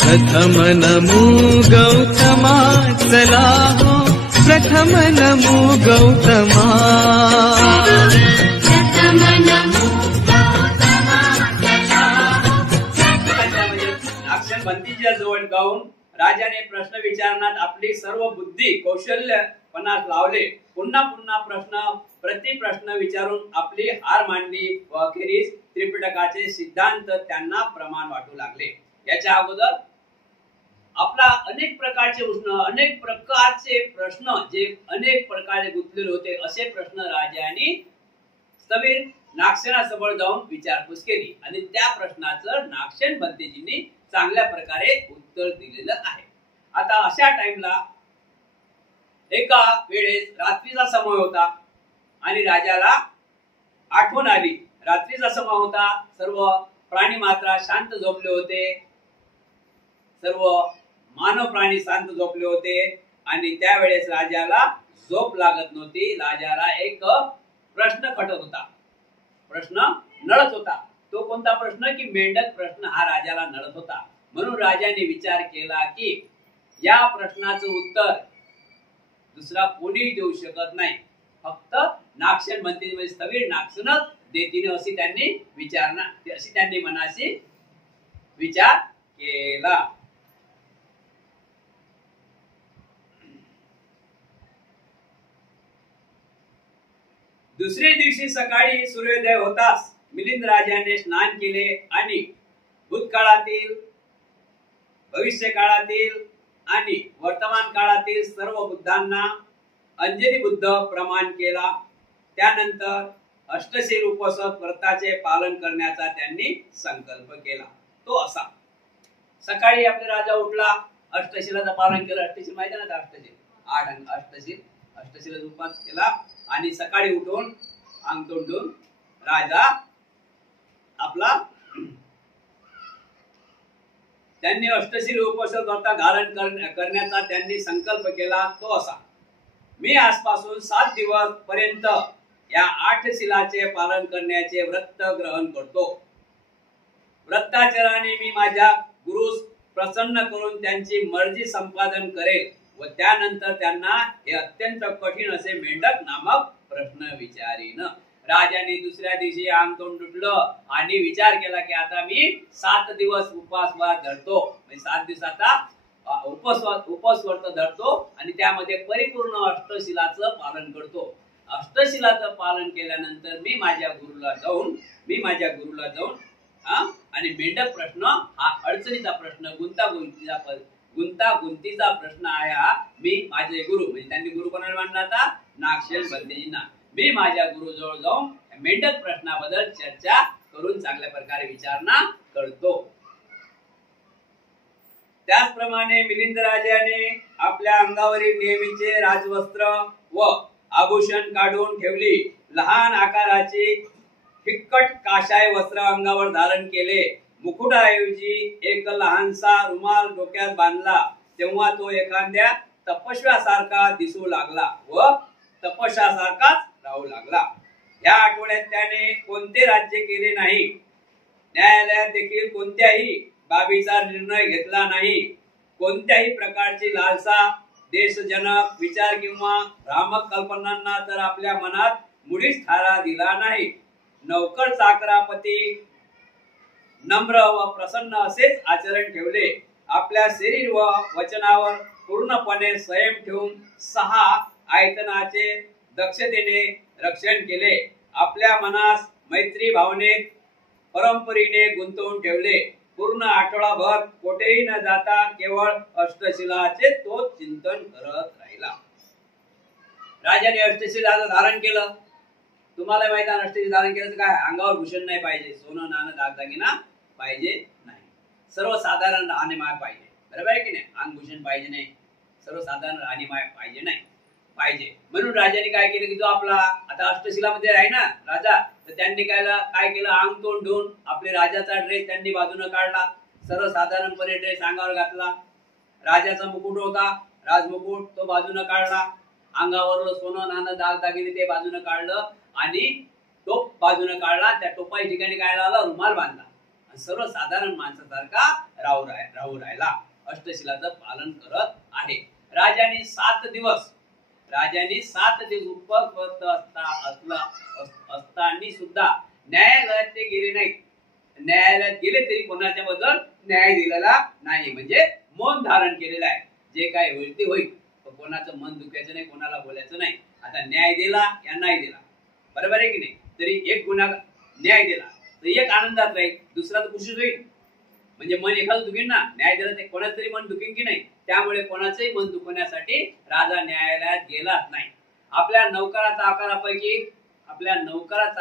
प्रथम नमो गौतमा चला हो, प्रथम नमो गौतमा। नागसेनबंदीच्या जवळ जाऊन राजाने प्रश्न विचारण्यात आपली सर्व बुद्धी कौशल्य पणास लावले। पुन्हा पुन्हा प्रति प्रश्न विचारून आपली हार मांडली व अखेरीस त्रिपिटकाचे सिद्धांत त्यांना प्रमाण वाटू लागले। याच्या अगोदर आपला अनेक प्रकारचे प्रश्न जे अनेक प्रकारे गुंतलेले होते असे प्रश्न राजाने स्थविर नागसेनासमोर जाऊन विचारपूस केली आणि त्या प्रश्नाचं नागसेनबंदीजींनी चांगल्या प्रकारे उत्तर दिलेलं आहे। आता अशा टाइमला एका वेळेस रात्रीचा समय होता आणि राजाला आठवण आली। रात्रीचा समय होता, सर्व प्राणी मात्र शांत झोपले होते, सर्व मानव प्राणी शांत झोपले होते आणि त्यावेळेस राजाला झोप लागत नव्हती। राजाला एक प्रश्न खटत होता, प्रश्न नळत होता। तो कोणता प्रश्न की मेंढक प्रश्न हा राजाला नळत होता। म्हणून राजाने विचार केला की या प्रश्नाचं उत्तर दुसरा कोणी देऊ शकत नाही, फक्त नागसेनबंदी म्हणजे स्थविर नागसेनच देतीने अशी त्यांनी मनाशी विचार केला। दुसरे दिवशी सकाळी सूर्योदय होताच मिलिंद राजाने स्नान केले आणि भूतकाळातील, भविष्य काळातील आणि वर्तमान काळातील सर्व बुद्धांना अंजनी बुद्ध प्रमाण केला। त्यानंतर अष्टशील उपवास व्रताचे पालन करण्याचा त्यांनी संकल्प केला। तो असा, सकाळी आपले राजा उठला, अष्टशिलाचं पालन केलं। अष्टशील माहिती ना, अष्टशील 8 अंग अष्टशील उपवास केला आणि सकाळी उठून अंग तोंडून राजा आपला त्यांनी अष्टशील उपवास व्रत धारण करण्याचा त्यांनी संकल्प केला। तो असा, मी आजपासून 7 दिवस पर्यंत या 8 शिलाचे पालन करण्याचे व्रत ग्रहण करतो। व्रताचरणाने मी माझ्या गुरुस प्रसन्न करून त्यांची मर्जी संपादन करेल व त्यानंतर त्यांना हे अत्यंत कठीण असे मेंढक नामक प्रश्न विचारीन। राजाने दुसऱ्या दिवशी अंग तोंड उठलं आणि विचार केला की आता मी 7 दिवस उपवास धरतो, म्हणजे 7 दिवसाचा उपवास व्रत धरतो आणि त्यामध्ये परिपूर्ण अष्टशिलाचं पालन करतो। अष्टशिलाचं पालन केल्यानंतर मी माझ्या गुरुला जाऊन आणि मेंढक प्रश्न हा अडचणीचा प्रश्न, गुंतागुंतीचा प्रश्न आहे हा, मी माझे गुरु म्हणजे त्यांनी गुरु कोणाला मानला होता, नागसेनबंदीजींना, मी माझ्या गुरुजवळ जाऊन मेंढक प्रश्नाबद्दल चर्चा करून चांगल्या प्रकारे विचारणा करतो। त्याचप्रमाणे मिलिंद राजाने आपल्या अंगावरील नेहमीचे राजवस्त्र व आभूषण काढून ठेवली। लहान आकाराची फिक्कट काशाय वस्त्र अंगावर धारण केले। मुकुटाऐवजी एक लहानसा रुमाल डोक्यात बांधला। तेव्हा तो एखाद्या तपस्व्यासारखा दिसू लागला व तपस्यासारखाच राहू लागला। या आठवड्यात त्याने कोणते राज्य केले नाही, न्यायालयात देखील कोणत्याही बाबीचा निर्णय घेतला नाही। कोणत्याही प्रकारची लालसा, देशजनक विचार किंवा भ्रामक कल्पनांना तर आपल्या मनात मुळीच थारा दिला नाही। नौकर चाकरापती नम्र व प्रसन्न असेच आचरण ठेवले। आपल्या शरीर व वचनावर पूर्णपणे संयम ठेवून 6 आयतनाचे दक्षतेने रक्षण केले। आपल्या मनास मैत्री भावनेत परंपरेने गुंतवून ठेवले। पूर्ण आठवडाभर कोठेही न जाता केवळ अष्टशिलाचे तो चिंतन करत राहिला। राजाने अष्टशिलाचं धारण केलं। तुम्हाला माहिती आहे अष्टशिला धारण केलं तर काय, अंगावर भूषण नाही पाहिजे, सोनं नाणं दागदागिना पाहिजे नाही, सर्वसाधारण राहणीमान पाहिजे, बरोबर आहे की नाही, अंगभूषण पाहिजे नाही, सर्वसाधारण राहणीमान पाहिजे नाही पाहिजे। म्हणून राजाने काय केलं की जो आपला आता अष्टशिलामध्ये आहे ना राजा, तर त्यांनी काय केलं, अंग तोंड धुवून आपले राजाचा ड्रेस त्यांनी बाजूने काढला, सर्वसाधारणपणे ड्रेस अंगावर घातला। राजाचा मुकुट होता, राजमुकुट, तो बाजूने काढला, अंगावरलं सोनं नाणं दागदागिने ते बाजूने काढलं आणि टोप बाजूने काढला। त्या टोपाच्या ठिकाणी काय लावला, रुमाल बांधला सर्वसाधारण माणसासारखा राहू राहिला, अष्टशिलाचं पालन करत आहे. राजाने 7 दिवस उपवास असताना सुद्धा न्यायालयात ते गेले नाहीत. न्यायालयात गेले तरी कोणाच्या बद्दल न्याय दिलेला नाही, म्हणजे मौन धारण केलेलं आहे. जे काय होईल ते होईल, पण कोणाचं मन दुखायचं नाही, कोणाला बोलायचं नाही. आता न्याय दिला या नाही दिला, बरोबर आहे की नाही? तरी एक गुन्हा न्याय दिला तर एक आनंदात राहील, दुसरा तर खुशीच होईल. म्हणजे मन एखादं दुखीन ना, न्याय दिला ते कोणाचं तरी मन दुखीन की नाही. त्यामुळे कोणाचंही मन दुखवण्यासाठी राजा न्यायालयात गेलाच नाही. आपल्या नौकराचा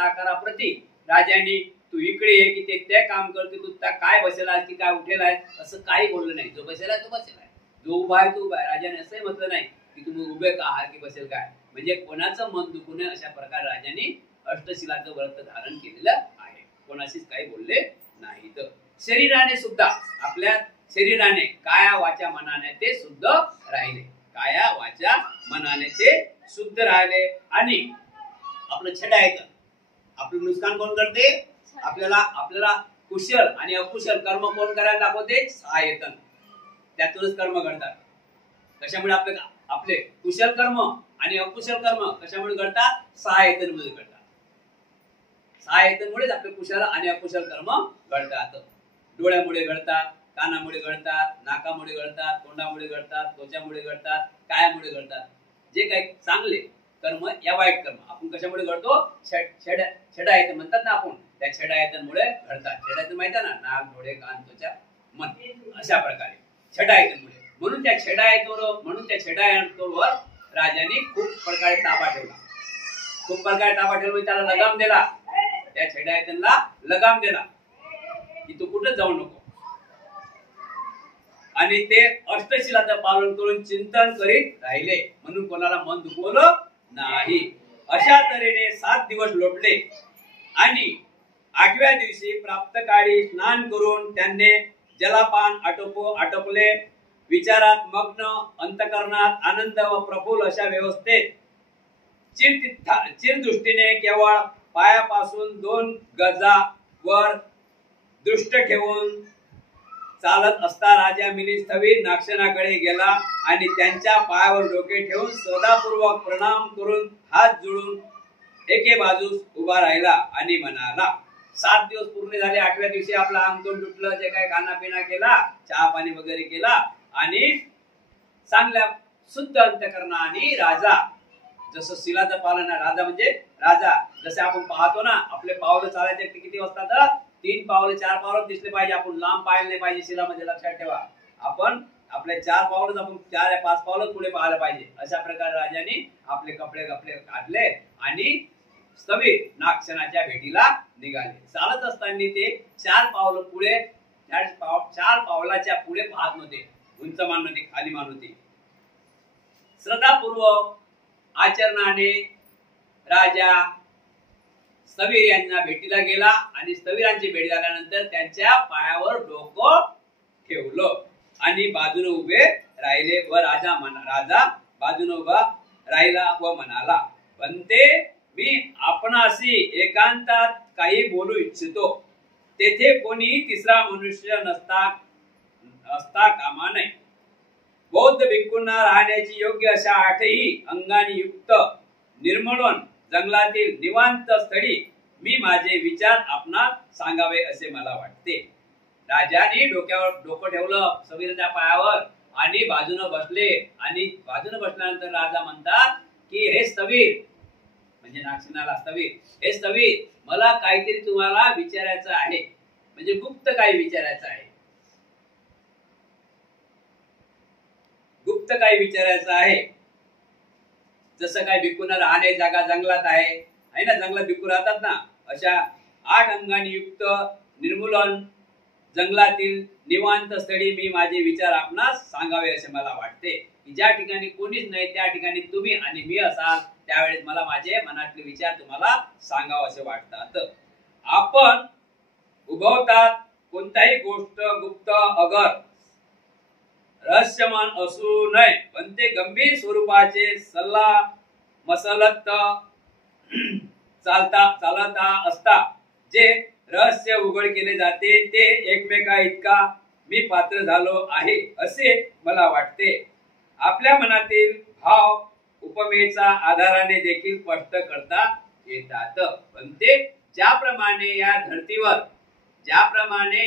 आकाराप्रती राजाने तू इकडे ये की ते काम करते, तू काय बसेला की काय उठेला आहे असं काही बोललं नाही. जो बसेला तो बसेला आहे, जो उभा आहे तो उभा आहे. राजाने असंही म्हटलं नाही की तुम्ही उभे का आहात की बसेल काय. म्हणजे कोणाचं मन दुखू नये अशा प्रकारे राजाने अष्टशिलाचं व्रत धारण केलेलं आहे. कोणाशीच काही बोलले नाहीत. शरीराने सुद्धा, आपल्या शरीराने काया वाचा मनाने ते शुद्ध राहिले. काया वाचा मनाने ते शुद्ध राहिले. आणि आपलं छटायतन, आपलं नुकसान कोण करते? आपल्याला कुशल आणि अकुशल कर्म कोण करायला दाखवते? सहायतन. त्यातूनच कर्म घडतात. कशामुळे आपले कुशल कर्म आणि अकुशल कर्म कशामुळे घडतात? सहायतन मध्ये घडतात. सहायतनमुळेच आपले कुशल आणि अकुशल कर्म घडतात. डोळ्यामुळे घडतात, कानामुळे घडतात, नाकामुळे घडतात, तोंडामुळे घडतात, त्वचामुळे घडतात, कायामुळे घडतात. जे काही चांगले कर्म या वाईट कर्म आपण कशामुळे घडतो? छडायतन म्हणतात ना आपण, त्या छडायतनमुळे घडतात. छडायतन माहिती आहे ना, नाक, डोळे, कान, त्वचा, मन, अशा प्रकारे छडायतनमुळे. म्हणून त्या छडायतनवर राजाने खूप प्रकारे ताबा ठेवला. त्याला लगाम दिला. त्या छडायतनला लगाम दिला की तू कुठं जाऊ नको. आणि ते अष्टशिलाचं पालन करून चिंतन करीत राहिले, म्हणून कोणाला मन दुखवलं नाही. अशा तऱ्हेने 7 दिवस लोटले आणि 8व्या दिवशी प्राप्तकाळी स्नान करून त्यांनी जलपान आटोपले. विचारात मग्न, अंतकरणात आनंद व प्रफुल्ल अशा व्यवस्थेत चिरदृष्टीने केवळ पायापासून 2 गजावर दृष्ट ठेवून चालत असता राजा मिलिंद स्थविर नागसेनाकडे गेला आणि त्यांच्या पायावर डोके ठेवून सदापूर्वक प्रणाम करून हात जोडून एके बाजूस उभा राहिला आणि म्हणाला. 7 दिवस पूर्ण झाले. 8व्या दिवशी आपला अंग तोंड तुटलं, जे काय खानापिना केला, चहा पाणी वगैरे केला आणि चांगल्या शुद्ध अंतकरणाने राजा, जसं शिलाचं पालन, राजा म्हणजे राजा, जसे आपण पाहतो ना, आपले पावलं चालायचे किती वाजता? 3 पावलं 4 पावलं दिसले पाहिजे. आपण लांब पाहिलं नाही पाहिजे शिलामध्ये, लक्षात ठेवा. आपण आपले 4 पावलं, आपण 4 या 5 पावलं पुढे पाहायला पाहिजे. अशा प्रकारे राजाने आपले कपडे काढले आणि स्थविर नागसेनाच्या भेटीला निघाले. चालत असताना ते 4 पावलं पुढे, 4 पावलाच्या पुढे पाहत नव्हते. उंच मान नव्हती, खाली मान होती. श्रद्धापूर्वक आचरणाने राजा स्थविर यांना भेटीला गेला आणि स्थविरांची भेट झाल्यानंतर त्यांच्या पायावर डोकं ठेवलं आणि बाजूने उभे राहिले. व राजा बाजूने उभा राहिला व म्हणाला, पंते, मी आपणाशी एकांतात काही बोलू इच्छितो. तेथे कोणी तिसरा मनुष्य असता कामा नये. बौद्ध भिक्खूंना राहण्याची योग्य अशा 8ही अंगांनी युक्त निर्मळवन जंगलातील निवांत स्थळी मी माझे विचार आपणास सांगावे असे मला वाटते. राजाने डोक्यावर डोकं ठेवलं स्थविराच्या पायावर आणि बाजूने बसले. आणि बाजूने बसल्यानंतर राजा म्हणतात की हे स्थविर, म्हणजे नागसेनाला स्थविर, हे स्थविर, मला काहीतरी तुम्हाला विचारायचं आहे. म्हणजे गुप्त काही विचारायचं आहे. गुप्त काही विचारायचं आहे. जसं काय भिक्खूंना राहणे जागा जंगलात आहे ना, जंगलात भिक्खू राहतात ना, अशा 8 अंगांनी युक्त निर्मूलन जंगलातील निवांत स्थळी मी माझे विचार आपणास सांगावे असे मला वाटते. की ज्या ठिकाणी कोणीच नाही त्या ठिकाणी तुम्ही आणि मी असाल, त्यावेळेस मला माझे मनातले विचार तुम्हाला सांगावं असे वाटतात. आपण उभवतात कोणताही गोष्ट गुप्त अगर रहस्यमान असू नये, पण ते गंभीर स्वरूपाचे सल्ला मसलत चालता असता जे रहस्य उघड केले जाते ते एकमेका इतका मी पात्र झालो आहे असे मला वाटते. आपल्या मनातील भाव उपमेचा आधाराने देखील स्पष्ट करता येतात. पण ते ज्याप्रमाणे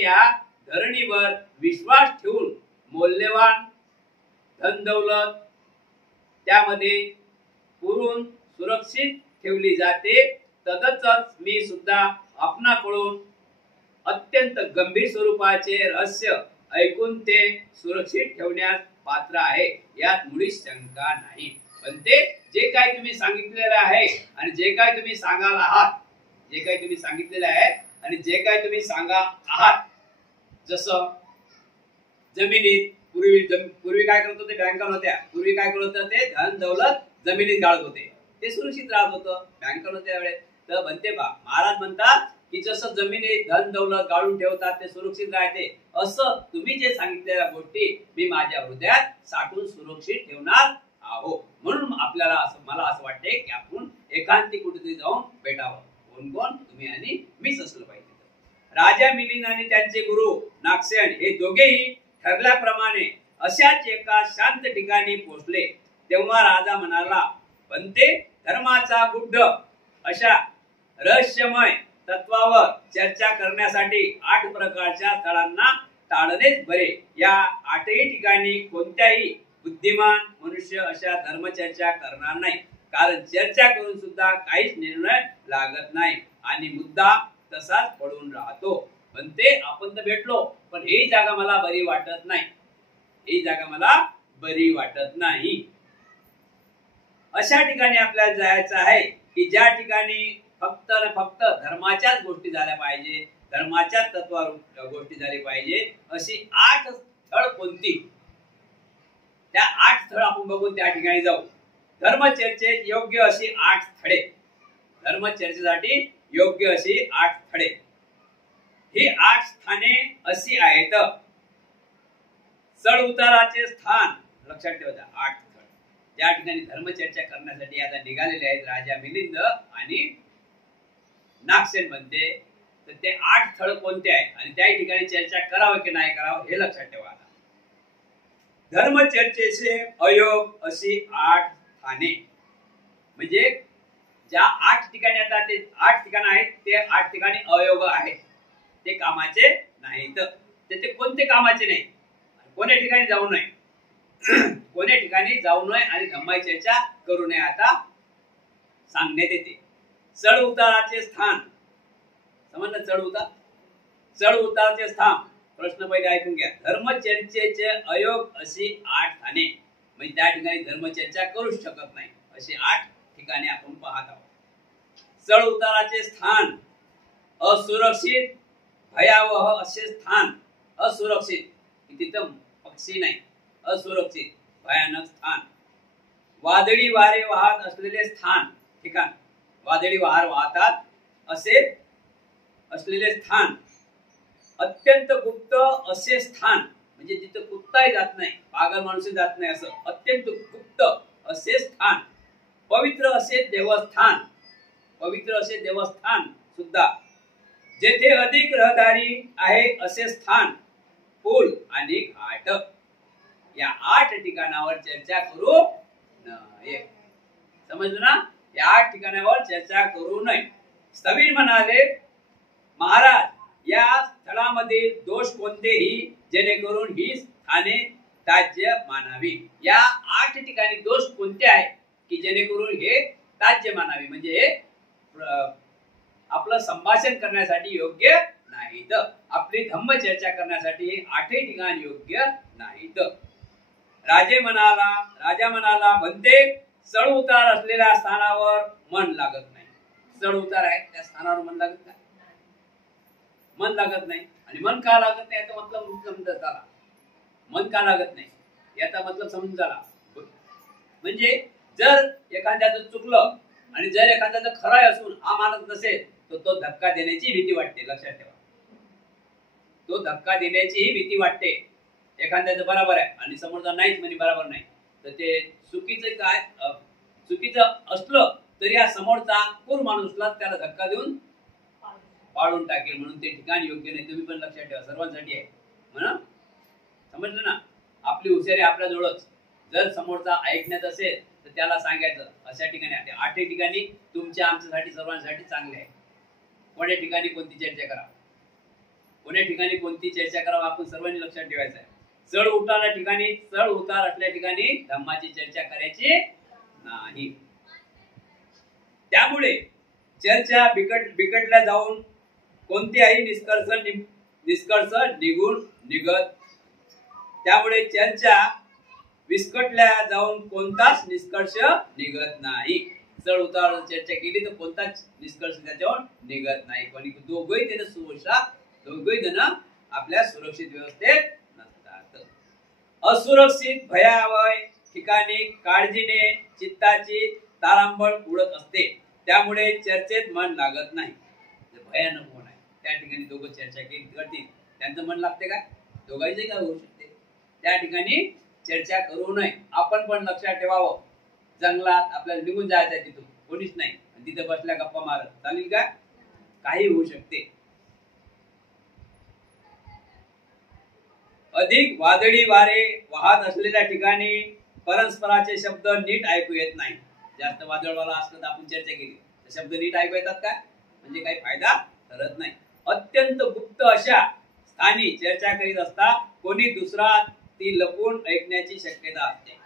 या धरणीवर विश्वास ठेवून मौल्यवान धन दौलत त्यामध्ये पुरून सुरक्षित ठेवली जाते, तसंच मी सुद्धा आपणाकडून अत्यंत गंभीर स्वरूपाचे रहस्य ऐकून ते सुरक्षित ठेवण्यास पात्र आहे, यात मुळीच शंका नाही. पण ते जे काही तुम्ही सांगितलेलं आहे आणि जे काही तुम्ही सांगाल आहात, जसं जमिनीत पूर्वी काय करत होते, बँका नव्हत्या, पूर्वी काय करत होते, ते धन दौलत जमिनीत गाळत होते, ते सुरक्षित राहत होतं, बँका नव्हत्या त्यावेळेस. तर म्हणते महाराज म्हणतात की जसं जमिनीत धन दौलत गाळून ठेवतात ते सुरक्षित राहते, असं तुम्ही जे सांगितलेल्या गोष्टी मी माझ्या हृदयात साठवून सुरक्षित ठेवणार आहो. म्हणून मला असं वाटते की आपण एकांती कुठेतरी जाऊन भेटावं. कोण तुम्ही आणि मीच असलं पाहिजे. राजा मिलिंद आणि त्यांचे गुरु नागसेन हे दोघेही ठरल्याप्रमाणे अशाच एका शांत ठिकाणी पोहोचले. तेव्हा राजा म्हणाला, बनते धर्माचा गुढ अशा रहस्यमय तत्वावर चर्चा करण्यासाठी 8 प्रकारच्या स्थळांना टाळणेच बरे. या 8ही ठिकाणी कोणत्याही बुद्धिमान मनुष्य अशा धर्मचर्चा करणार नाही, कारण चर्चा करून सुद्धा काहीच निर्णय लागत नाही आणि मुद्दा तसाच पडून राहतो. पण ते आपण तर भेटलो, पण ही जागा मला बरी वाटत नाही. अशा ठिकाणी आपल्याला जायचं आहे की ज्या ठिकाणी फक्त धर्माच्याच गोष्टी झाल्या पाहिजे, धर्माच्याच तत्वावर गोष्टी झाली पाहिजे. अशी 8 स्थळ कोणती, त्या 8 स्थळ आपण बघून त्या ठिकाणी जाऊ. धर्मचर्चेसाठी योग्य अशी 8 स्थळे. ही 8 स्थाने अशी आहेत. चढ उताराचे स्थान लक्षात ठेवायचं. 8 स्थळ ज्या ठिकाणी धर्मचर्चा करण्यासाठी आता निघालेले आहेत राजा मिलिंद आणि नागसेन म्हणते, तर ते 8 स्थळ कोणते आहेत आणि त्या ठिकाणी चर्चा करावं की नाही करावं हे लक्षात ठेवा. धर्मचर्चेचे अयोग अशी 8 स्थाने, म्हणजे ज्या 8 ठिकाणी आता ते 8 ठिकाण आहेत, ते 8 ठिकाणी अयोग आहेत, ते कामाचे नाहीत. ते कोणते कामाचे नाही, कोण्या ठिकाणी जाऊ नये आणि धम्माची चर्चा करू नये आता सांगण्यात येते. चढ उताराचे स्थान समजलं. चढ उताराचे स्थान प्रश्न पहिले ऐकून घ्या. धर्मचर्चेचे अयोग अशी 8 स्थाने, म्हणजे त्या ठिकाणी धर्मचर्चा करू शकत नाही अशी 8 ठिकाणे आपण पाहत आहोत. चढ उताराचे स्थान, असुरक्षित भयावह असे स्थान. असुरक्षित तिथं पक्षी नाही, असुरक्षित भयानक स्थान. वादळी वारे वाहत असलेले स्थान, ठिकाण, वादळी वारे वाहतात असे असलेले स्थान. अत्यंत गुप्त असे स्थान, म्हणजे जिथं कुत्ताही जात नाही, पागल माणूस जात नाही, असं अत्यंत गुप्त असे स्थान. पवित्र असे देवस्थान सुद्धा. जेथे अधिक रहदारी आहे असे स्थान, पूल आणि घाट. या 8 ठिकाणावर चर्चा करू नये. समजलं ना? या 8 ठिकाणावर चर्चा करू नये. स्थविर म्हणाले, महाराज या स्थळामध्ये दोष कोणतेही, जेणेकरून ही स्थाने ताज्य मानावी. या 8 ठिकाणी दोष कोणते आहे की जेणेकरून हे ताज्य मानावी, म्हणजे आपलं संभाषण करण्यासाठी योग्य नाहीत, आपली धम्म चर्चा करण्यासाठी हे 8ही ठिकाण योग्य नाहीत. राजा म्हणाला, म्हणते चढ उतार असलेल्या स्थानावर मन लागत नाही. चढ उतार आहे त्या स्थानावर मन लागत नाही. मन लागत नाही. आणि मन का लागत नाही याचा मतलब समजत झाला. मन का लागत नाही याचा मतलब समजून झाला. म्हणजे जर एखाद्याचं चुकलं आणि जर एखाद्याचं खरं असून हा मानत नसेल, तर तो धक्का देण्याची भीती वाटते. लक्षात ठेवा, तो धक्का देण्याचीही भीती वाटते. एखाद्याचं बरोबर आहे आणि समोरचा नाहीच म्हणजे बरोबर नाही, तर ते चुकीचं असलं तरी या समोरचा पूर माणूसला त्याला धक्का देऊन पाळून टाकेल म्हणून ते ठिकाण योग्य नाही. तुम्ही पण लक्षात ठेवा, सर्वांसाठी आहे म्हणा. समजलं ना? आपली हुशारी आपल्या जवळच. जर समोरचा ऐकण्यात असेल तर त्याला सांगायचं अशा ठिकाणी. 8 ठिकाणी तुमच्या आमच्यासाठी सर्वांसाठी चांगले आहे. कोण्या ठिकाणी कोणती चर्चा करा, कोण्या ठिकाणी कोणती चर्चा करावं आपण सर्वांनी लक्षात ठेवायचं आहे. चढ उतार ठिकाणी, चढ उतार असल्या ठिकाणी धम्माची चर्चा करायची नाही. त्यामुळे चर्चा बिकटल्या जाऊन कोणतेही निष्कर्ष निघत. त्यामुळे चर्चा विस्कटल्या जाऊन कोणताच निष्कर्ष निघत नाही. चढ उतार चर्चा केली तर कोणताच निष्कर्ष त्याच्यावर निघत नाही. कोणी दोघंही जण सुरक्षा, दोघंही जण आपल्या सुरक्षित व्यवस्थेत नसतात. असुरक्षित भयावह ठिकाणी काळजीने चित्ताची तारांबळ उडत असते. त्यामुळे चर्चेत मन लागत नाही. भयानक होण आहे त्या ठिकाणी दोघं चर्चा केली करतील, त्यांचं मन लागते का? दोघांचे काय होऊ शकते. त्या ठिकाणी चर्चा करू नये. आपण पण लक्षात ठेवावं, जंगलात आपल्याला निघून जायचं आहे, तिथून कोणीच नाही, तिथे बसल्या गप्पा मारत चालेल का? काही होऊ शकते. अधिक वादळी वारे वाहत असलेल्या ठिकाणी परस्पराचे शब्द नीट ऐकू येत नाही. जास्त वादळवाला असलं तर आपण चर्चा केली तर शब्द नीट ऐकू येतात का? म्हणजे काही फायदा ठरत नाही. अत्यंत गुप्त अशा स्थानी चर्चा करीत असता कोणी दुसरा ती लपून ऐकण्याची शक्यता असते.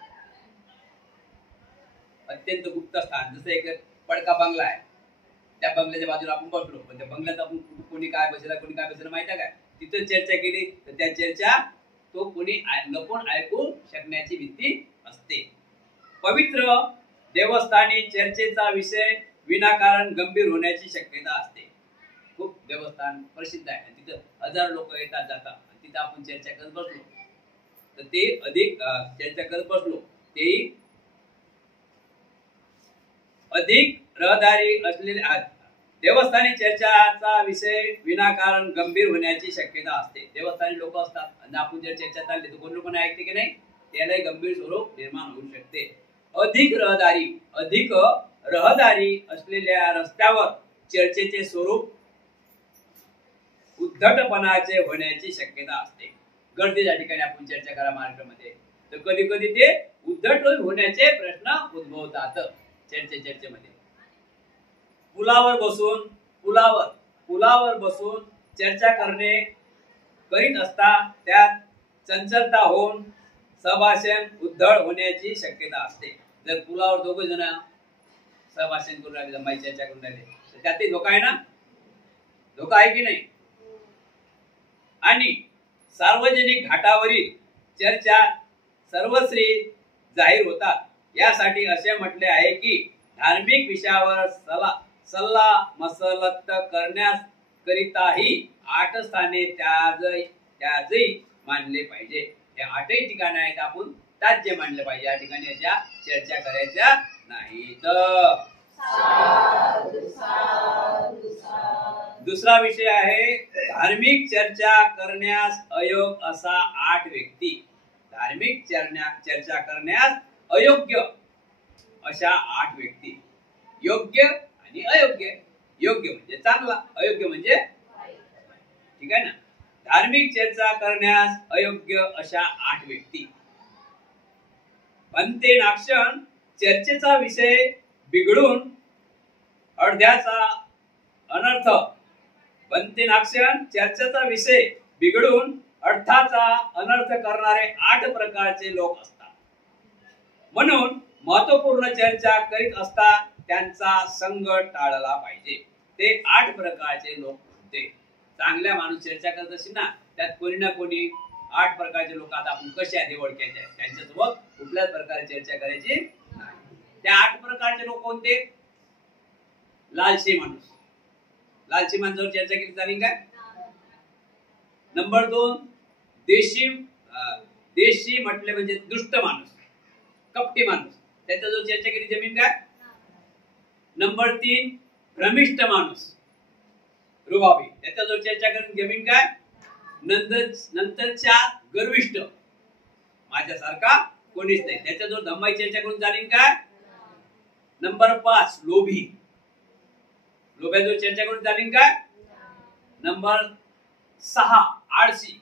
अत्यंत गुप्त स्थान, जसं एक पडका बंगला आहे, त्या बंगल्याच्या बाजूला आपण बसलो, पण त्या बंगल्यात आपण कोणी काय बसलं माहिती आहे का? तिथं चर्चा केली तर त्या चर्चा तो कोणी लपून ऐकू शकण्याची भीती असते. पवित्र देवस्थानी चर्चेचा विषय विनाकारण गंभीर होण्याची शक्यता असते. खूप देवस्थान प्रसिद्ध आहे, तिथं हजारो लोक येतात जातात, तिथं आपण चर्चा करत बसलो तर ते अधिक चर्चा करत बसलो तेही अधिक रहदारी असलेले देवस्थानी चर्चाचा विषय विनाकारण गंभीर होण्याची शक्यता असते. देवस्थानी लोक असतात आणि आपण जर चर्चा चालली तर कोण लोकांना ऐकते की नाही, त्यालाही गंभीर स्वरूप निर्माण होऊ शकते. अधिक रहदारी असलेल्या रस्त्यावर चर्चेचे स्वरूप उद्धटपणाचे होण्याची शक्यता असते. गर्दीच्या ठिकाणी आपण चर्चा करा महाराष्ट्रामध्ये तर कधी कधी ते उद्धट होण्याचे प्रश्न उद्भवतात चर्चेमध्ये. पुलावर बसून चर्चा करीत असता त्यात चंचलता होऊन संभाषण उद्धट होण्याची शक्यता असते. जर पुलावर दोघं जण संभाषण करून राहिले, जमाई चर्चा करून राहिले तर त्यातही धोका आहे ना? धोका आहे की नाही? आणि सार्वजनिक घाटावरील चर्चा सर्वश्री जाहीर होतात. यासाठी असे म्हटले आहे की धार्मिक विषयावर सल्ला मसलत करण्याकरिताही 8 स्थाने त्याजही मानले पाहिजे. हे 8ही ठिकाण आहेत, आपण त्याज्य मानले पाहिजे. या ठिकाणी अशा चर्चा करायच्या नाहीत. दुसरा विषय आहे धार्मिक चर्चा करण्यास अयोग्य असा 8 व्यक्ती. धार्मिक चर्चा करण्यास अयोग्य अशा 8 व्यक्ती. योग्य आणि अयोग्य. योग्य म्हणजे चांगला, अयोग्य म्हणजे ठीक आहे ना. धार्मिक चर्चा करण्यास अयोग्य अशा 8 व्यक्ती. भन्ते नाक्षण चर्चेचा विषय बिघडून अर्ध्याचा अनर्थ. भन्ते नाक्षण चर्चेचा विषय बिघडून अर्थाचा अनर्थ करणारे 8 प्रकारचे लोक असतात. म्हणून महत्वपूर्ण चर्चा करीत असता त्यांचा संग टाळला पाहिजे. ते 8 प्रकारचे लोक होते. चांगल्या माणूस चर्चा करत असेल ना, त्यात कोणी ना कोणी 8 प्रकारचे लोक. आता आपण कशा आहे ओळखायचे, त्यांच्यासोबत कुठल्याच प्रकारे चर्चा करायची नाही. त्या 8 प्रकारचे लोक कोणते? लालशी माणूस. लालची माणसावर चर्चा केली चालेल का? नंबर 2 देशी म्हटले म्हणजे दुष्ट माणूस, कपटी माणूस, त्याचा जो चर्चा केली जमीन काय? नंबर 3 भ्रमिष्ठ माणूस, रुबाबी, त्याचा जो चर्चा करून जमीन काय? नंतर 4 गर्विष्ठ, माझ्यासारखा कोणीच नाही, त्याचा जो धम्माई चर्चा करून जाणीन काय? नंबर 5 लोभी, लोभ्या जो चर्चा करून जाणीन काय? नंबर 6 आळशी.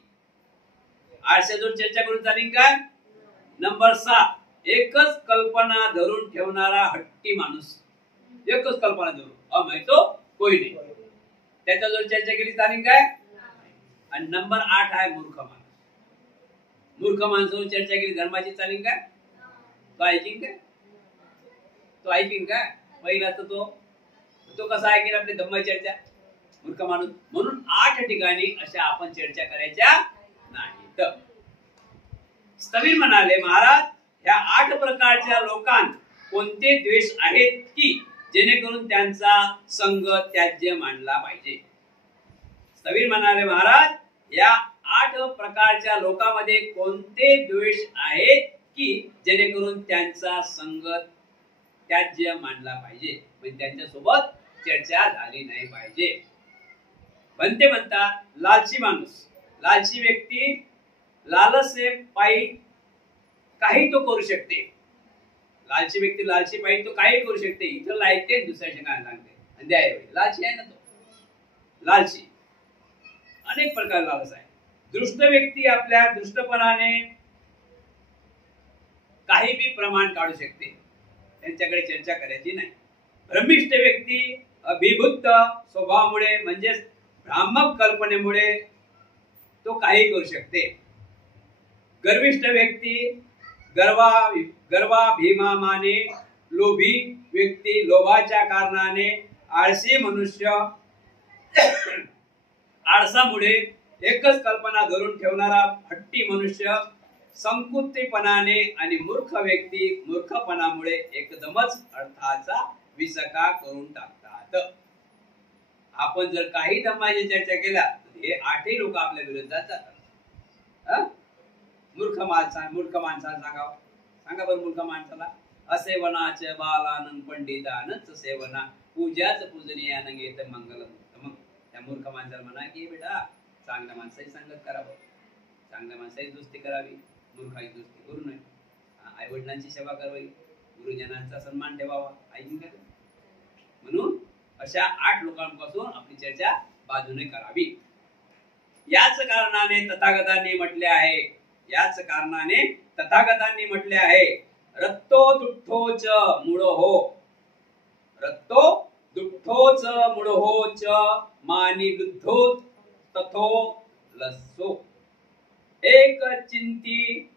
आळशावर चर्चा करून चालेल काय? नंबर 7 एकच कल्पना धरून ठेवणारा हट्टी माणूस. एकच कल्पना धरून माहितो कोई नाही, त्याच्यावर चर्चा केली चालेल काय? आणि नंबर 8 आहे मूर्ख माणूस. मूर्ख माणसावर चर्चा केली धर्माची चालेल काय? तो ऐकीन काय? तो ऐकीन काय? पहिला तर तो कसा ऐकेल आपली धम्माची चर्चा? मूर्ख माणूस. म्हणून 8 ठिकाणी अशा आपण चर्चा करायच्या नाहीत. स्थवीर म्हणाले महाराज ह्या 8 प्रकारच्या लोकांत कोणते द्वेष आहेत की जेणेकरून त्यांचा संग त्याज्य मानला पाहिजे. स्थवीर म्हणाले महाराज या 8 प्रकारच्या लोकांमध्ये कोणते द्वेष आहेत की जेणेकरून त्यांचा संग त्याज्य मानला पाहिजे, म्हणजे त्यांच्या सोबत चर्चा झाली नाही पाहिजे. बनते म्हणतात लालची माणूस. लालची व्यक्ती लालसे पायी काही तो करू शकते. लालची व्यक्ती लालची पायी तो काही करू शकते. इथं लायते दुसऱ्याच्या काय सांगते आणि द्याय लालची आहे ना तो. लालची अनेक प्रकार लालच आहे. दृष्ट व्यक्ती आपल्या दृष्टपणाने काही बी प्रमाण काढू शकते, त्यांच्याकडे चर्चा करायची नाही. भ्रमिष्ठ व्यक्ती अभिभूत स्वभावामुळे म्हणजे भ्रामक कल्पनेमुळे तो काही करू शकते. गर्विष्ठ व्यक्ती गर्वाभिमानाने लोभी व्यक्ती लोभाच्या कारणाने आळशी मनुष्य आळसामुळे एकच कल्पना धरून ठेवणारा हट्टी मनुष्य संकुचितपणाने आणि मूर्ख व्यक्ती मूर्खपणामुळे एकदमच अर्थाचा विसका करून टाकतात. आपण जर काही धम्माची चर्चा केल्या हे 8ही लोक आपल्या विरोधात जातात. मूर्ख माणसाला सांगा बरं मूर्ख माणसाला. असेवनाचे बालानंद पंडितानच सेवना पूजाच पूजनीय घेत मंगल. मग त्या मूर्ख माणसाला म्हणा की बेटा चांगल्या माणसाची संगत करावं, चांगल्या माणसाची दोस्ती करावी, मूर्खाची दोस्ती करू नये. आई वडिलांची सेवा करावी, गुरुजनांचा सन्मान ठेवावा. ऐकून का? म्हणून अशा 8 लोकांपासून आपली चर्चा बाजूने करावी. याच कारणाने तथागतांनी म्हटले आहे रत्तो दुठ्ठोच मूढो. रत्तो दुठ्ठोच मूढो च मानी लुद्धो तथो लस्सो. एक चिंती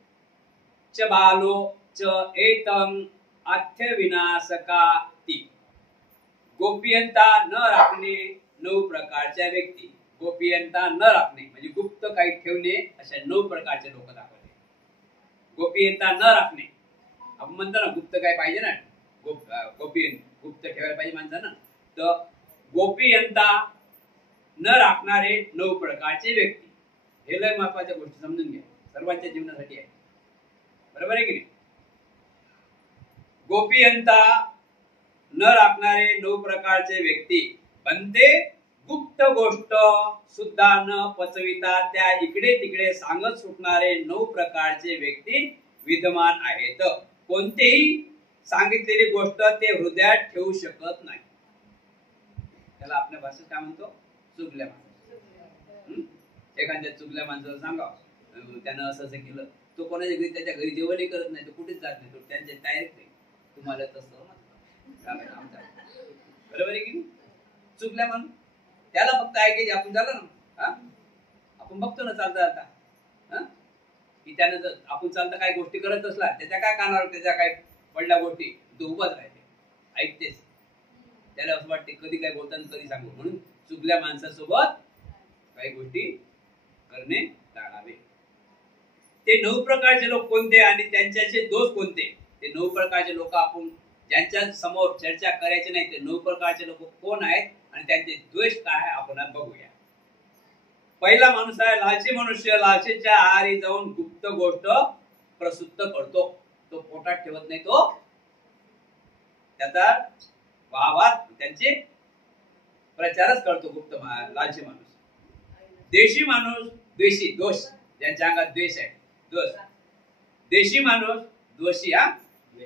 च बालो च एतं आथ्य विनाशकाती. गोपीयंता न राखणे 9 प्रकारच्या व्यक्ती. गोपीयंता न राखणे म्हणजे गुप्त काही ठेवणे अशा 9 प्रकारचे लोक दाखवले. गोपीयंता न राखणे आपण म्हणतो ना गुप्त काय पाहिजे ना, गुप्त ठेवायला पाहिजे माणसानं. तर गोपीयंता न राखणारे 9 प्रकारचे व्यक्ती. हे लय महत्वाच्या गोष्टी समजून घ्या, सर्वांच्या जीवनासाठी आहे. बरोबर आहे की नाही? गोपीयंता न राखणारे 9 प्रकारचे व्यक्ती. बनते गुप्त गोष्ट सुद्धा न पचविता त्या इकडे तिकडे सांगत सुटणारे 9 प्रकारचे व्यक्ती विद्यमान आहेत. कोणतेही सांगितलेली गोष्ट ते हृदयात ठेवू शकत नाही. त्याला आपल्या भाषेत काय म्हणतो? चुकल्या माणसाला. एखाद्या चुकल्या माणसाला सांगावं त्यानं असं केलं, तो कोणाच्या घरी त्याच्या घरी जेवणही करत नाही, तो कुठेच जात नाही, तो त्यांच्या डायरेक्ट नाही तुम्हाला तसं बरोबर आहे की चुकल्या म्हणून त्याला फक्त ऐकायचे आपण झालं ना. आपण बघतो ना चालता की त्यानं जर आपण चालता काही गोष्टी करत असला त्याच्या काय कानावर त्याच्या काय पडल्या गोष्टी तो उभाच राहते, ऐकतेच. त्याला असं वाटते कधी काय बोलताना कधी सांगू. म्हणून चुकल्या माणसासोबत काही गोष्टी करणे टाळावे. ते 9 प्रकारचे लोक कोणते आणि त्यांच्याचे दोष कोणते? ते 9 प्रकारचे लोक आपण ज्यांच्या समोर चर्चा करायची नाही ते 9 प्रकारचे लोक कोण आहेत आणि त्यांचे द्वेष काय आपण बघूया. पहिला माणूस आहे लालची मनुष्य. लालचीच्या आहारी जाऊन गुप्त गोष्ट प्रसूत करतो. तो पोटात ठेवत नाही, तो त्याचा भावात त्यांचे प्रचारच करतो. गुप्त लालची माणूस. देशी माणूस द्वेषी दोष ज्यांच्या अंगात द्वेष आहे दोष. देशी माणूस दोषी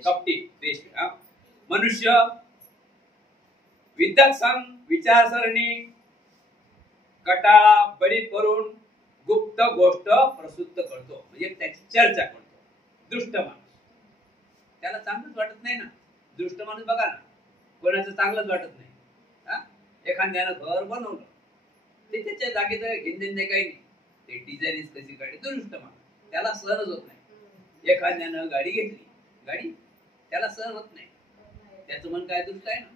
कपटी द्वेष मनुष्य विद्यासंग विचारसरणी कटाळा बळी करून गुप्त गोष्ट प्रसिद्ध करतो, म्हणजे त्याची चर्चा करतो. दृष्ट माणूस, त्याला चांगलंच वाटत नाही ना. दृष्ट माणूस बघा ना, कोणाचं चांगलंच वाटत नाही. एखाद्यानं घर बनवलं, ते त्याच्या जागेत घेणं नाही, काही नाही. ते डिझाईन कशी काढली, दृष्ट माणूस, त्याला सहनच होत नाही. एखाद्यानं गाडी घेतली, गाडी त्याला सहन होत नाही. त्याचं मन काय दृष्ट आहे ना,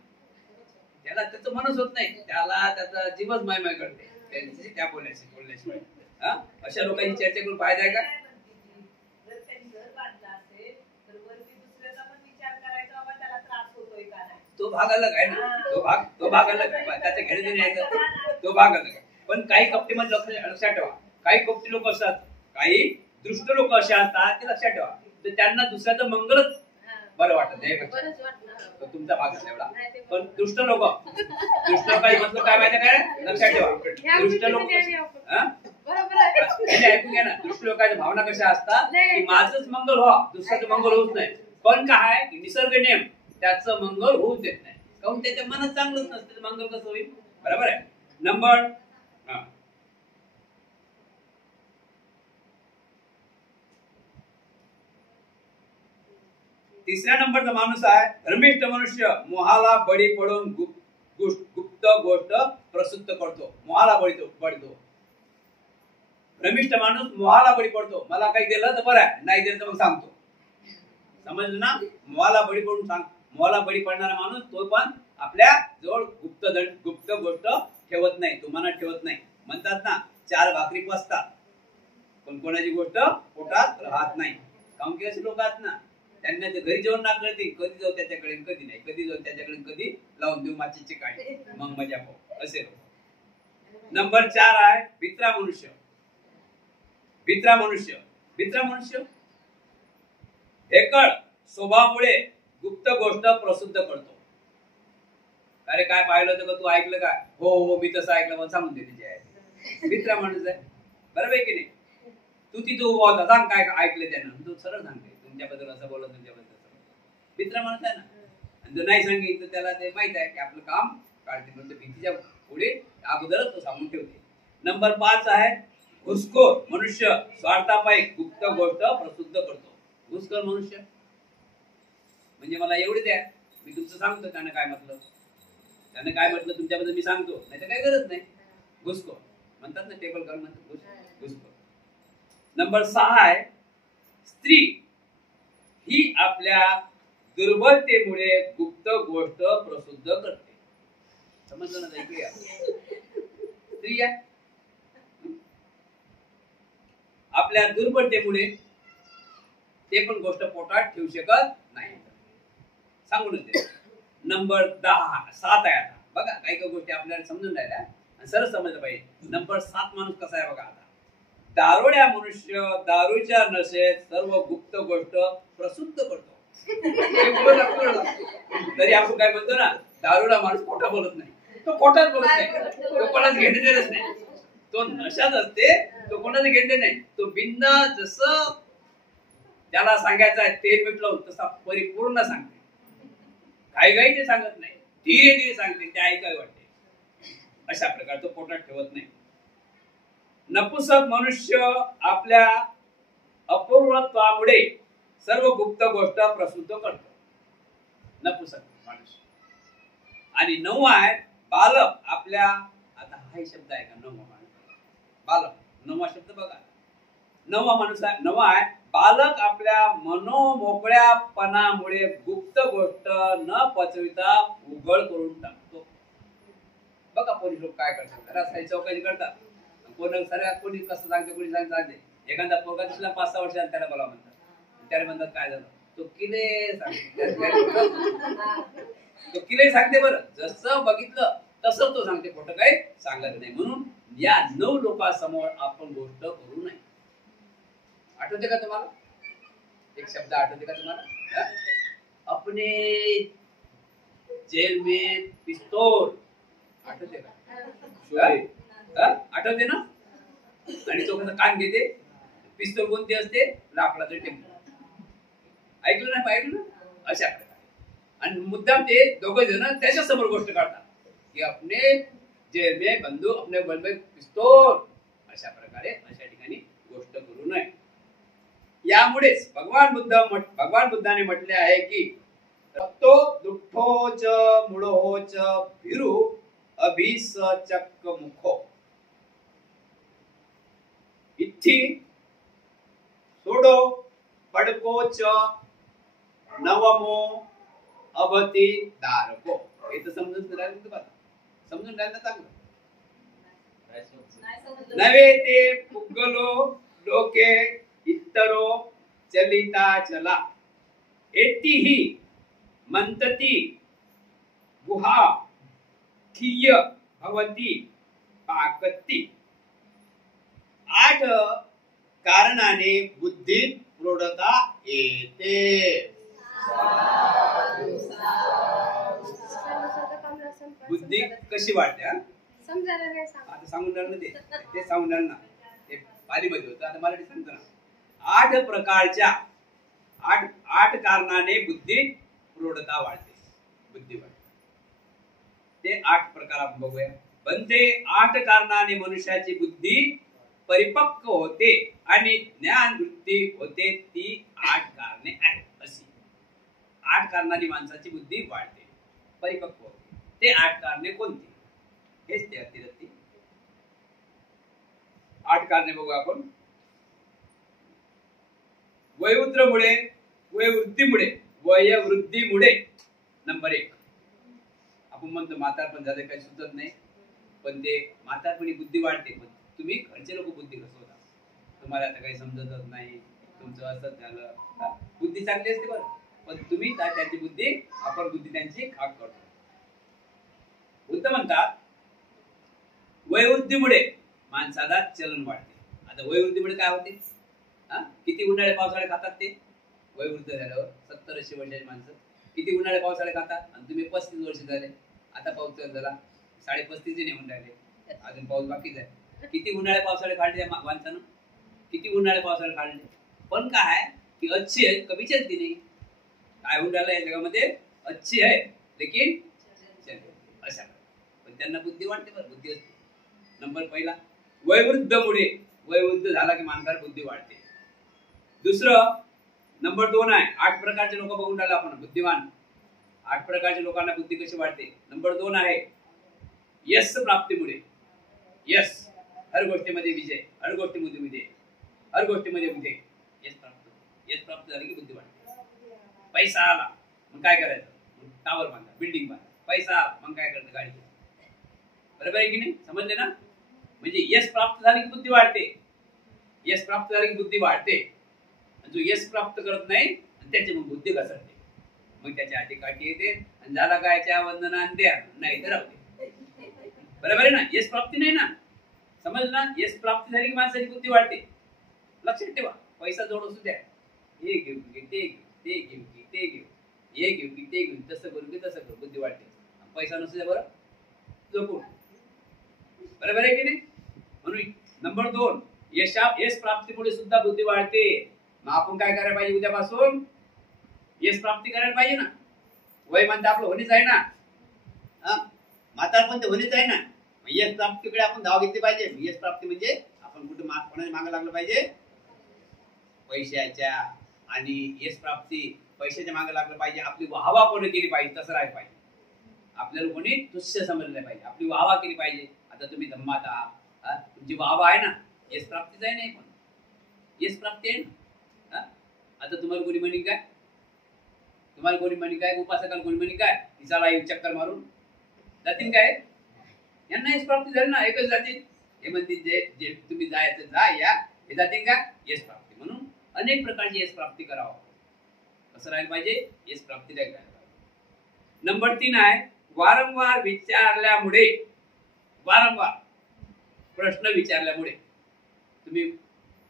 त्याला त्याचं मनच होत नाही, त्याला त्याचा जीवच मायमाय करते त्या बोलण्याशिवाय. अशा लोकांची चर्चा करून फायदा आहे का? तो भाग अलग आहे ना, तो भाग अलग आहे, त्याचं घेणं देण्याचं तो भाग अलग आहे. पण काही कपटीमध्ये लक्षात ठेवा, काही कपटी लोक असतात, काही दृष्ट लोक असे असतात, ते लक्षात ठेवा. तर त्यांना दुसऱ्याचं मंगलच बरं वाटत नाही, तुमचा भाग आहे एवढा. पण दुष्ट लोकांची मतलब काय माहिती काय, लक्षात ठेवा. दुष्ट लोक ऐकून घ्या ना, दुष्ट लोकांच्या भावना कशा असतात की माझंच मंगल व्हा, दुसऱ्याचं मंगल होत नाही. पण काय निसर्ग नियम त्याचं मंगल होऊच देत नाही, काऊन त्याच्या मनात चांगलंच नसतं, मंगल कसं होईल? बरोबर आहे. नंबर तिसऱ्या नंबरचा माणूस आहे धर्मिष्ठ मनुष्य. मोहाला बळी पडून गुप्त गोष्ट प्रसिद्ध करतो. मोहाला पडतो. धर्मिष्ठ माणूस मोहाला बळी पडतो. मला काही दिलं तर बरं आहे, नाही दिलं तर मग सांगतो. समजलं ना? मोहाला बळी पडून सांग. मोहाला बळी पडणारा माणूस तो पण आपल्या जवळ गुप्त गोष्ट ठेवत नाही, तो मनात ठेवत नाही. म्हणतात ना, 4 भाकरी पसतात पण कोणाची गोष्ट पोटात राहत नाही. काऊन की असे लोक आहेत ना, त्यांना ते घरी जेवण ना कळते, कधी जाऊ त्याच्याकडे कधी नाही, कधी जाऊ त्याच्याकडे कधी लावून देऊ माचीची काठी, मग मजा पाहू असे लोक. नंबर 4 आहे भित्रा मनुष्य. भित्रा मनुष्य हेकळ स्वभावामुळे गुप्त गोष्ट प्रसिद्ध करतो. अरे काय पाहिलं होतं तू, ऐकलं काय? हो मी तसं ऐकलं, मग सांगून दे तिचे आहे. भित्रा माणूस आहे, बरोबर आहे की नाही? तू तिथं उभा होता, सांग काय ऐकलं त्यानं, तू सरळ सांगते तुमच्याबद्दल असं बोलत, तुमच्याबद्दल भित्रा माणूस आहे ना. आणि जर नाही सांगितलं त्याला ते माहित आहे की आपलं काम काढते, म्हणजे भीतीच्या पुढे अगोदरच तो सांगून ठेवते. नंबर 5 आहे घुसखोर मनुष्य. स्वार्थापायी गुप्त गोष्ट प्रसिद्ध करतो. घुसखोर मनुष्य म्हणजे मला एवढे द्या, मी तुमचं सांगतो त्यानं काय म्हटलं तुमच्याबद्दल मी सांगतो, नाही तर काही गरज नाही. घुसखोर म्हणतात ना, टेबल कर म्हणतात घुसखोर. नंबर 6 आहे स्त्री. ही आपल्या दुर्बलतेमुळे गुप्त गोष्ट प्रसिद्ध करते. समजलं ना? ऐकूया, स्त्री आहे, आपल्या दुर्बलतेमुळे ते पण गोष्ट पोटात ठेवू शकत नाही, सांगूनच दे. नंबर 7 आहे. आता बघा, काही काही गोष्टी आपल्याला समजून राहिल्या आणि सरळ समजलं पाहिजे. नंबर 7 माणूस कसा आहे बघा. आता दारुड्या मनुष्य दारूच्या नशेत सर्व गुप्त गोष्ट प्रसिद्ध करतो. तरी आपण काय म्हणतो ना, दारुडा माणूस खोटा बोलत नाही, तो खोटाच बोलत नाही, तो कोणाच घेणे देतच नाही, तो नशात असते, तो कोणाचं घेणे नाही. तो बिंदा जसं त्याला सांगायचं आहे तेल मिटलं तसा परिपूर्ण सांगते. घाई ते सांगत नाही, धीरे धीरे सांगते, ते ऐकायला वाटते. अशा प्रकारे तो पोटात ठेवत नाही. नपुसक मनुष्य आपल्या अपूर्णत्वामुळे सर्व गुप्त गोष्ट प्रसिद्ध करतो. नपुसक माणूस. आणि 9 आहे बालक. आपल्या, आता हा शब्द आहे का 9वा माणूस, बालक 9वा शब्द बघा. 9वा माणूस आहे, 9वा आहे बालक. आपल्या मनोमोकळ्यापणामुळे गुप्त गोष्ट न पचविता उघड करून टाकतो. बघा पोलीस लोक काय करतात, रस्त्याची चौकशी करतात, कोणी कसं सांगते, कोणी सांगते. एखादा पोरगा दिसला 5-6 वर्षांनी, त्याला बोला म्हणतात, त्याला म्हणतात काय झालं, तो किले सांगते. बरं, जसं बघितलं तसं तो सांगते, खोटं काही सांगत नाही. म्हणून या 9 लोकांसमोर आपण गोष्ट करू नये. आठवते का तुम्हाला? एक शब्द आठवते का तुम्हाला? अपने जेल में पिस्तौल. आठवते का? आठवते ना? आणि तो कसा कान घेते, पिस्तौल कोणते असते? लाकडाचं टेम्पो. ऐकलं ना? पाहिलं ना? अशा प्रकारे. आणि मुद्दाम ते दोघं जण त्याच्या समोर गोष्ट काढतात की अपने जेल में बंदूक अपने बल में पिस्तौल, अशा प्रकारे अशा ठिकाणी गोष्ट करू नये. यामुळेच भगवान बुद्धाने म्हटले आहे की तो दुःखोच मूढोच भिरू अभिसचक मुखो. इथी सोडो पडकोच नवमो अभती दारको. हे तर समजून राहिलं, समजून राहिलं चांगलं. नवे ते पुगलो लोके इतरो चलिता चला एतीही मंतती गुहा खिय भवती पाकती. 8 कारणाने बुद्धीत प्रौढता येते. बुद्धी कशी वाढते? आता सांगून राहिलं ते सांगून राहिलं ना, ते पालीमध्ये होतं, आता मराठी सांगतो ना. 8 प्रकारच्या 8 कारणाने बुद्धीत प्रौढता वाढते, बुद्धी वाढते. ते 8 प्रकार आपण बघूया. पण ते 8 कारणाने मनुष्याची बुद्धी परिपक्व होते आणि ज्ञान वृत्ती होते. ती 8 कारणे आहेत. अशी 8 कारणांनी माणसाची बुद्धी वाढते, परिपक्व होते. ते 8 कारणे कोणती? हेच ते असतील. 8 कारणे बघू आपण. वयोवृद्धीमुळे नंबर 1. आपण म्हणतो म्हातारपण झालं काही सुचत नाही, पण ते म्हातारपणी बुद्धी वाढते. पण तुम्ही घरचे लोक बुद्धी घसवता, तुम्हाला आता काही समजतच नाही, तुमचं असंच झालं. बुद्धी चांगली असते बरं, पण तुम्ही त्यांची बुद्धी, आपण बुद्धी त्यांची खाक करतो. बुद्ध म्हणतात वयोवृद्धीमुळे माणसाला चलन वाढते. आता वयोवृद्धीमुळे काय होते? किती उन्हाळे पावसाळे खातात ते वयोवृद्ध झाल्यावर. 70-80 वर्षाची माणसं किती उन्हाळे पावसाळे खातात. आणि तुम्ही 35 वर्ष झाले, आता पाऊस चालू झाला, 35.5 नेऊन राहिले, अजून पाऊस बाकीच आहे. किती उन्हाळे पावसाळे काढले माणसानं, किती उन्हाळे पावसाळे काढले. पण काय की अच्छी आहे कभी चलती नाही. काय होऊन राहिलं या जगामध्ये? अच्छी आहे लेकिन अशा. पण त्यांना बुद्धी वाढते बरं, बुद्धी असते. नंबर पहिला वयोवृद्ध झाला की माणसाला बुद्धी वाढते. दुसरं नंबर 2 आहे 8 प्रकारचे लोक बघून राहिले आपण बुद्धिमान. 8 प्रकारच्या लोकांना बुद्धी कशी वाढते? नंबर 2 आहे यश प्राप्तीमुळे. यश, हर गोष्टीमध्ये विजय, हर गोष्टीमध्ये विजय, हर गोष्टीमध्ये विजय. यश प्राप्त झाली की बुद्धी वाढते. पैसा आला मग काय करायचं? टावर बांधा, बिल्डिंग बांधा. पैसा आला मग काय करायचं? गाडी. बरोबर आहे की नाही? समजले ना? म्हणजे यश प्राप्त झाली की बुद्धी वाढते. यश प्राप्त झाली की बुद्धी वाढते. जो यश प्राप्त करत नाही त्याची मग बुद्धी घसरते, मग त्याच्या हाती काठी येते आणि झाला गायच्या वंदना द्या, नाही तर राहते. बरोबर आहे ना? यश प्राप्ती नाही ना, समज ना. यश प्राप्ती झाली की माणसाची बुद्धी वाढते. लक्षात ठेवा, पैसा जोड असू द्या, हे घेऊ की ते घेऊ, ते घेऊ की ते घेऊ, हे घेऊ की ते घेऊ, तसं करू की तसं करू, बुद्धी वाढते. पैसा नसू द्या बरं, जपून. बरोबर आहे की नाही? म्हणून नंबर 2 यश प्राप्तीमुळे सुद्धा बुद्धी वाढते. मग आपण काय करायला पाहिजे? उद्यापासून यश प्राप्ती करायला पाहिजे ना. वय म्हणता आपलं होणीच आहे ना, म्हातारपण तर होणीच आहे ना. यश प्राप्तीकडे आपण धाव घेतली पाहिजे. यश प्राप्ती म्हणजे आपण कुठे कोणाच्या मागे लागलं पाहिजे? पैशाच्या. आणि यश प्राप्ती पैशाच्या मागे लागलं पाहिजे. आपली वाहवा कोणी केली पाहिजे, तसं राहायला पाहिजे. आपल्याला कोणी तुच्छ समजलं पाहिजे, आपली वाहवा केली पाहिजे. आता तुम्ही धम्मात आहात, तुमची वाहवा आहे ना, यश प्राप्तीच आहे नाही, पण यश प्राप्ती आहे ना. आता तुम्हाला कोणी म्हणी काय? तुम्हाला कोणी म्हणी काय? उपासकाला कोणी म्हणी काय? तिचाला एक चक्कर मारून जातील काय? यांना यश प्राप्ती झाली ना, एकच जातील. हे म्हणतील जे तुम्ही जायचं जा, या, हे जातील का? यश प्राप्ती. म्हणून अनेक प्रकारची यश प्राप्ती करावं. कसं राहायला पाहिजे? यश प्राप्ती राहायला पाहिजे. नंबर 3 आहे वारंवार विचारल्यामुळे, वारंवार प्रश्न विचारल्यामुळे. तुम्ही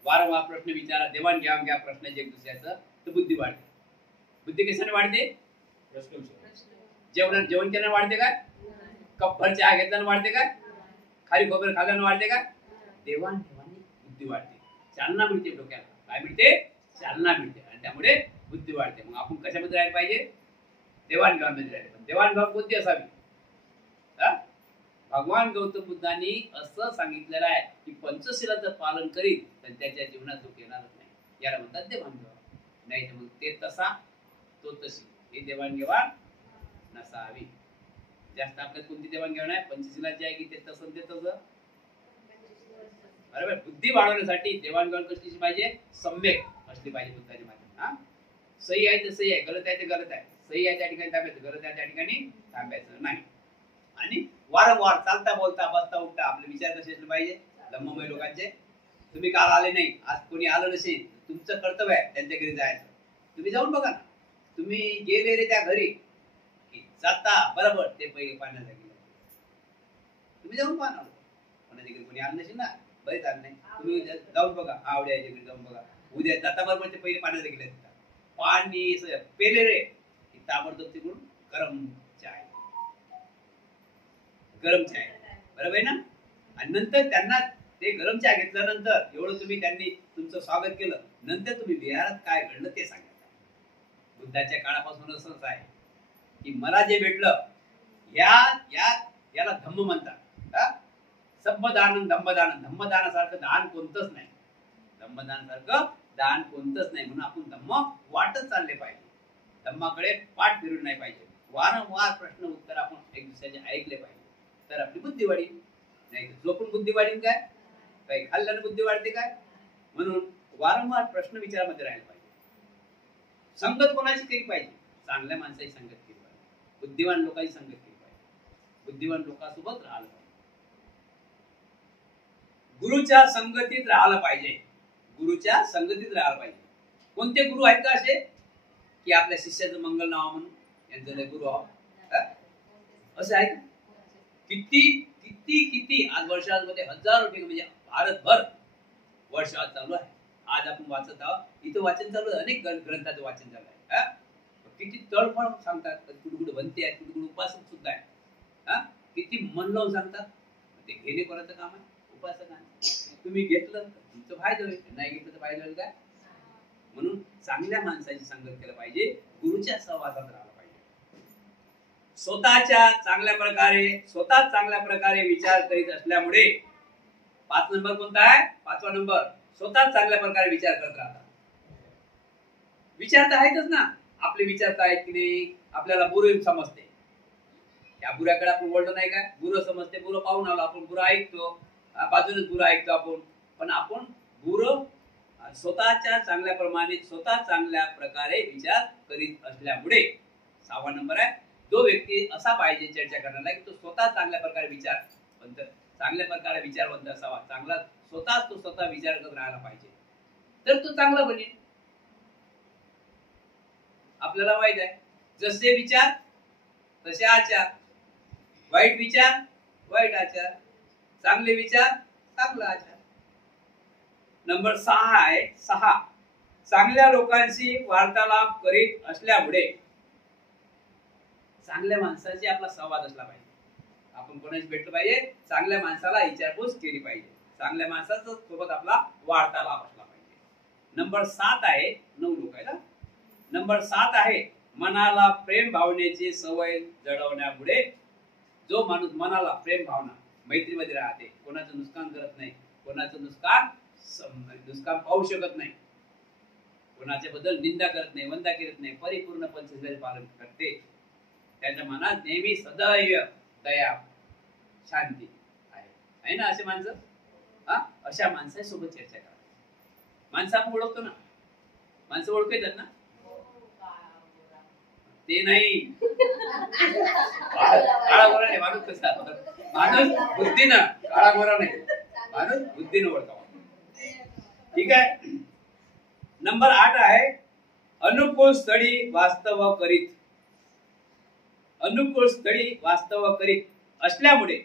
वारंवार प्रश्न विचारा, देवाणघेवाण घ्या प्रश्नाचे एक दुसऱ्याचं, तर बुद्धी वाढते. बुद्धी कशाने वाढते? जेवण केल्याने वाढते काय? कपभर चहा घेतल्यानं वाढते काय? खाली खोबरं खाल्ल्यानं वाढते काय? देवाणघेवाणी बुद्धी वाढते. चालना मिळते डोक्याला. काय मिळते? चालना मिळते. आणि त्यामुळे बुद्धी वाढते. मग आपण कशामध्ये राहायला पाहिजे? देवाणघेवाण मध्ये राहायला. देवाणघेवाण कोणती असावी? भगवान गौतम बुद्धांनी असं सांगितलेलं आहे की पंचशिलाचं पालन करीत तर त्याच्या जीवनात दुःख येणारच नाही. याला म्हणतात देवाणघेवाण. नाही तर मग ते तसा तो तशी, ही देवाणघेवाण नसावी. जास्त आपल्यात कोणती देवाणघेवाण आहे? पंचशिलाची आहे की ते तसं ते तसं. बरोबर. बुद्धी वाढवण्यासाठी देवाणघेवाण कशी पाहिजे? सम्यक असली पाहिजे बुद्धाची माध्यम. हा, सही आहे तर सही आहे, गलत आहे ते गलत आहे. सही आहे त्या ठिकाणी थांबायचं, गलत आहे त्या ठिकाणी थांबायचं नाही. आणि वारंवार चालता बोलता बसता उठता आपले विचार कसे असले पाहिजे? धम्ममय लोकांचे. तुम्ही काल आले नाही, आज कोणी आलं नसेल, तुमचं कर्तव्य आहे त्यांच्या घरी जायचं. तुम्ही जाऊन बघा ना, तुम्ही गेले रे त्या घरी की जाता बरोबर ते पहिले पाण्याला गेले. तुम्ही जाऊन पाहा ना, कोणाच्या घरी कोणी आलं नसेल ना, बरेच आलं नाही, तुम्ही जाऊन बघा. आवड्याच्या घरी जाऊन बघा, उद्या जाता बरोबर ते पहिले पाण्याला गेले. पाणी पेले रे की ताबडतोब तिकडून गरम चाय, गरम चाय. बरोबर आहे ना? आणि नंतर त्यांना ते गरम चहा घेतल्यानंतर एवढं तुम्ही त्यांनी तुमचं स्वागत केलं, नंतर तुम्ही विहारात काय घडलं ते सांगा. बुद्धाच्या काळापासून असंच आहे की मला जे भेटलं याला धम्म म्हणतात. सब्बदानन धम्मदानन. धम्मदानासारखं दान कोणतंच नाही. धम्मदानासारखं दान कोणतंच नाही. म्हणून आपण धम्म वाटत चालले पाहिजे. धम्माकडे पाठ फिरून नाही पाहिजे. वारंवार प्रश्न उत्तर आपण एक दुसऱ्याचे ऐकले पाहिजे, तर आपली बुद्धी वाढेल. नाही तर झोपून बुद्धी वाढेल काय? काही खाल्ल्यानं बुद्धी वाढते काय? म्हणून वारंवार प्रश्न विचारामध्ये राहायला पाहिजे. संगत कोणाची केली पाहिजे? चांगल्या माणसाची संगत केली पाहिजे. बुद्धिवान लोकांची संगत केली पाहिजे. बुद्धिवान लोकांसोबत राहिलं पाहिजे. गुरुच्या संगतीत राहिलं पाहिजे. गुरुच्या संगतीत राहायला पाहिजे. कोणते गुरु आहेत का असे की आपल्या शिष्याचं मंगल नाव म्हणून यांचं लय गुरु आहोत? असं आहे. किती किती किती आज वर्षामध्ये हजारो ठिकाणी, म्हणजे भारतभर वर्ष आज चालू आहे. आज आपण वाचत आहोत, इथं वाचन चालू आहे, अनेक ग्रंथाचं वाचन चालू आहे. किती तळमळ सांगतात, कुठे बनते आहेत, कुठे उपासक सुद्धा आहे. किती मन लावून सांगतात. ते घेणे कोणाचं काम आहे? उपासक आहे. तुम्ही घेतलं तुमचं फायदा होईल, नाही घेतलं तर फायदा होईल काय? म्हणून चांगल्या माणसाची संगत केलं पाहिजे. गुरुच्या सहवासात राहिलं पाहिजे. स्वतः चांगल्या प्रकारे विचार करीत असल्यामुळे 5 नंबर कोणता आहे? 5वा नंबर, स्वतः चांगल्या प्रकारे विचार करत राहतात. विचार तर आहेतच ना, आपले विचार तर आहेत की नाही? आपल्याला बुरं समजते, या बुऱ्याकडे आपण वळलो नाही काय? बुरं समजते, बुरं पाहून आलो आपण, बुरं ऐकतो, बाजूनच बुरं ऐकतो आपण. पण आपण बुरं स्वतः चांगल्या प्रकारे विचार करीत असल्यामुळे 6वा नंबर आहे, तो व्यक्ती असा पाहिजे चर्चा करण्याला की तो स्वतः चांगल्या प्रकारे विचारवंत असावा. तो स्वतः विचार करत राहायला पाहिजे, तर तो चांगला बनेल. आपल्याला माहित आहे, जसे विचार तसे आचार. वाईट विचार वाईट आचार, चांगले विचार चांगला आचार. नंबर 6 आहे. 6, चांगल्या लोकांशी वार्तालाप करीत असल्यामुळे चांगल्या माणसाची आपला संवाद असला पाहिजे. आपण कोणाशी भेटलं पाहिजे? चांगल्या माणसाला विचारपूस केली पाहिजे. चांगल्या माणसाचा सोबत आपला वार्तालाप असला पाहिजे. नंबर 7 आहे. 9 लोक आहे ना. नंबर 7 आहे, मनाला प्रेम भावनेची सवय जडवण्यामुळे. जो माणूस मनाला प्रेम भावना, मैत्रीमध्ये राहते, कोणाचं नुकसान करत नाही, कोणाचं नुकसान पाहू शकत नाही, कोणाच्या बद्दल निंदा करत नाही, वंदा करत नाही, परिपूर्ण पंचशीलाचे पालन करते, त्याच्या मनात नेहमी सदैव दया शांती आहे ना. असे माणसं, अशा माणसासोबत चर्चा करा. माणसं आपण ओळखतो ना, माणसं ओळखू येतात ना. ते नाही, काळा गोरा नाही. माणूस कसा? माणूस बुद्धीनं, काळा गोरा नाही, माणूस बुद्धीनं ओळखावा. ठीक आहे. नंबर 8 आहे, अनुकूल स्थळी वास्तव करीत. अनुकूल स्थळी वास्तव करीत असल्यामुळे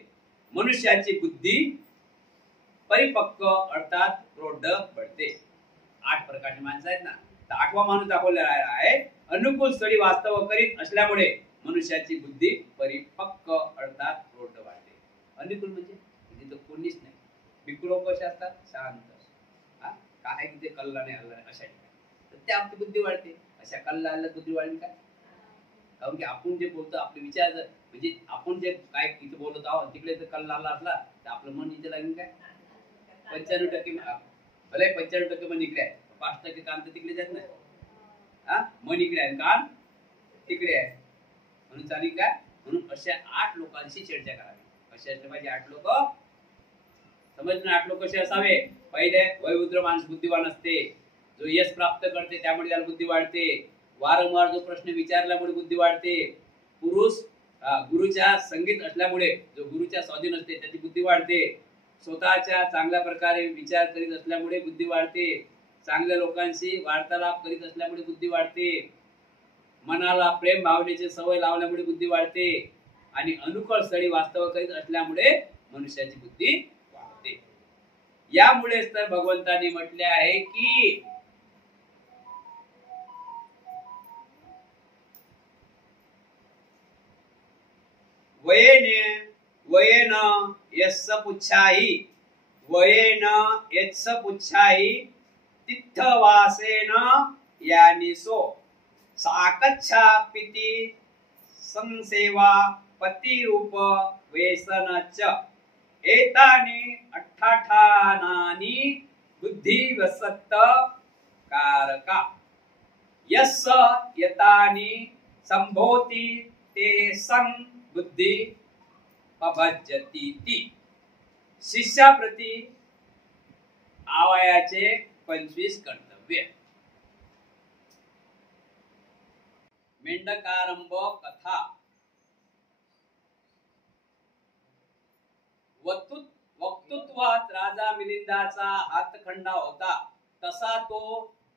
मनुष्याची बुद्धी परिपक्व अर्थात प्रौढ बनते. 8 प्रकारची माणसं आहेत ना, तर 8वा माणूस दाखवलेला आहे, अनुकूल स्थळी वास्तव करीत असल्यामुळे मनुष्याची बुद्धी परिपक्व अर्थात प्रौढ वाढते. अनुकूल म्हणजे तिथे कोणीच नाही. भिक्खू लोक कसे असतात? शांत, काय तिथे कल्ला नाही, हल्ला नाही, अशा ठिकाणी तर त्या आपली बुद्धी वाढते. अशा कल्ला हल्ला बुद्धी वाढेल काय? कारण की आपण जे बोलतो आपले विचार म्हणजे आपण जे काय इथे बोलत आहोत तिकडे जर कल लागला असला तर आपलं मन इथे लागेल काय 95% भले 95% मन इकडे आहे 5% काम तर तिकडे जात नाही हा मन इकडे आहे कान तिकडे आहे म्हणून चालेल काय म्हणून अशा 8 लोकांशी चर्चा करावी असे असले पाहिजे 8 लोक समजले 8 लोक कसे असावे पहिले वयोवृद्ध माणूस बुद्धिवान असते जो यश प्राप्त करते त्यामुळे त्याला बुद्धी वाढते वारंवार जो प्रश्न विचारल्यामुळे बुद्धी वाढते पुरुष गुरुच्या संगीत असल्यामुळे जो गुरुच्या स्वाधीन असते त्याची बुद्धी वाढते स्वतःच्या चांगल्या प्रकारे विचार करीत असल्यामुळे बुद्धी वाढते चांगल्या लोकांशी वार्तालाप करीत असल्यामुळे बुद्धी वाढते मनाला प्रेम भावनेची सवय लावल्यामुळे बुद्धी वाढते आणि अनुकूल स्थळी वास्तव करीत असल्यामुळे मनुष्याची बुद्धी वाढते यामुळेच तर भगवंतांनी म्हटले आहे की वयेन यस्स पुच्छाहि वयेन यत्स पुच्छाहि तित्थवासेन यानिसो साकच्छा पिति संसेवा पतिरूप वेसनच एतानि अट्ठाठानानि बुद्धिवसत्त कारका यस्स यतानि संभोति ते सं बुद्धि पभज्यती शिष्याप्रती आवायाचे 25 कर्तव्य मेंढकारंभ कथा वक्तृत्वात राजा मिलिंदाचा हातखंडा होता तसा तो